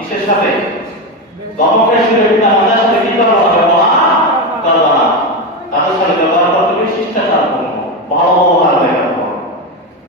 বিশেষভাবে গণকের সুযোগটা আমাদের